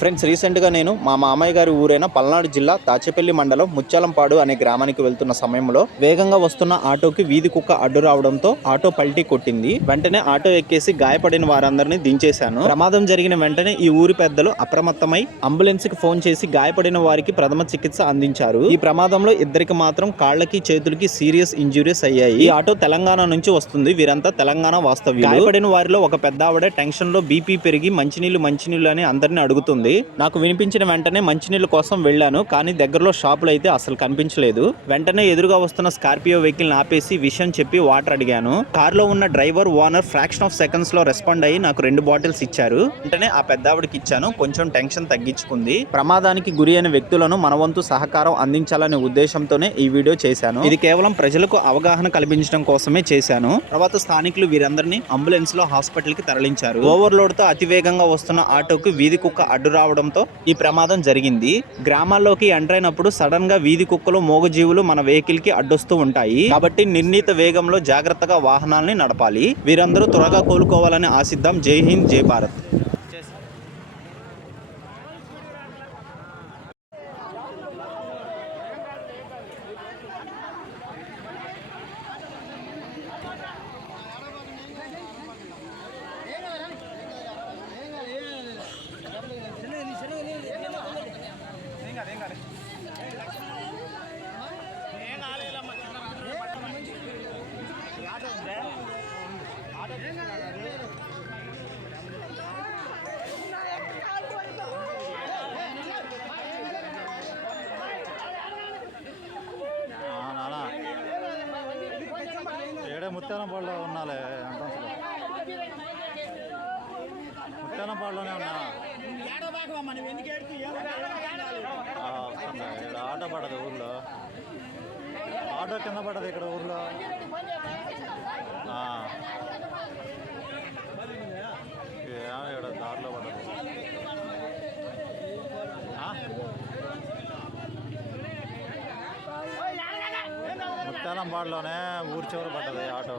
Friends, రీసెంట్గా నేను మా మామయ్య గారి ఊరైన పల్నాడు జిల్లా దాచేపల్లి మండలం ముత్యాలంపాడు అనే గ్రామానికి వెళ్తున్న సమయంలో వేగంగా వస్తున్న ఆటోకి వీధి కుక్క అడ్డు రావడంతో ఆటో పల్టీ కొట్టింది. వెంటనే ఆటో ఎక్కేసి గాయపడిన వారందరినీ దించేశాను. ప్రమాదం జరిగిన వెంటనే ఈ ఊరి పెద్దలు అప్రమత్తమై అంబులెన్స్ కి ఫోన్ చేసి గాయపడిన వారికి ప్రథమ చికిత్స అందించారు. ఈ ప్రమాదంలో ఇద్దరికి మాత్రం కాళ్లకి చేతులకి సీరియస్ ఇంజురీస్ అయ్యాయి. ఈ ఆటో తెలంగాణ నుంచి వస్తుంది. వీరంతా తెలంగాణ వాస్తవ్యులు. గాయపడిన వారిలో ఒక పెద్ద ఆవిడ టెన్షన్ లో బీపీ పెరిగి మంచినీళ్ళు అని అందరినీ అడుగుతుంది. నాకు వినిపించిన వెంటనే మంచినీళ్ళ కోసం వెళ్ళాను. కానీ దగ్గరలో షాపులు అయితే అసలు కనిపించలేదు. వెంటనే ఎదురుగా వస్తున్న స్కార్పియో వెహికల్ ఆపేసి విషయం చెప్పి వాటర్ అడిగాను. కారులో ఉన్న driver owner fraction of seconds లో రెస్పాండ్ అయ్యి నాకు 2 బాటిల్స్ ఇచ్చారు. వెంటనే ఆ పెద్దావిడికి ఇచ్చాను. కొంచెం టెన్షన్ తగ్గించుకుంది. ప్రమాదానికి గురి అయిన వ్యక్తులను మన వంతు సహకారం అందించాలనే ఉద్దేశంతోనే ఈ వీడియో చేశాను. ఇది కేవలం ప్రజలకు అవగాహన కల్పించడం కోసమే చేశాను. తర్వాత స్థానికులు వీరందరినీ అంబులెన్స్ లో హాస్పిటల్ కి తరలించారు. ఓవర్లోడ్ తో అతివేగంగా వస్తున్న ఆటోకు వీధి కుక్క అడ్డు రావడంతో ఈ ప్రమాదం జరిగింది. గ్రామాల్లోకి ఎంటర్ అయినప్పుడు సడన్ గా వీధి కుక్కలు, మూగజీవులు మన వెహికల్ కి అడ్డొస్తూ ఉంటాయి. కాబట్టి నిర్ణీత వేగంలో జాగ్రత్తగా వాహనాల్ని నడపాలి. వీరందరూ త్వరగా కోలుకోవాలని ఆశిద్దాం. జై హింద్, జై భారత్. ముత్యాలంపాడులో ఉన్నాలే, ముత్యాలంపాడులోనే ఉన్నా. ఆటో పడదు ఊర్లో, ఆటో కింద పడదు ఇక్కడ ఊర్లో. ఇక్కడ దారిలో పడదు. ముత్యాలంపాడులోనే ఊరి చివర పడ్డది ఆటో.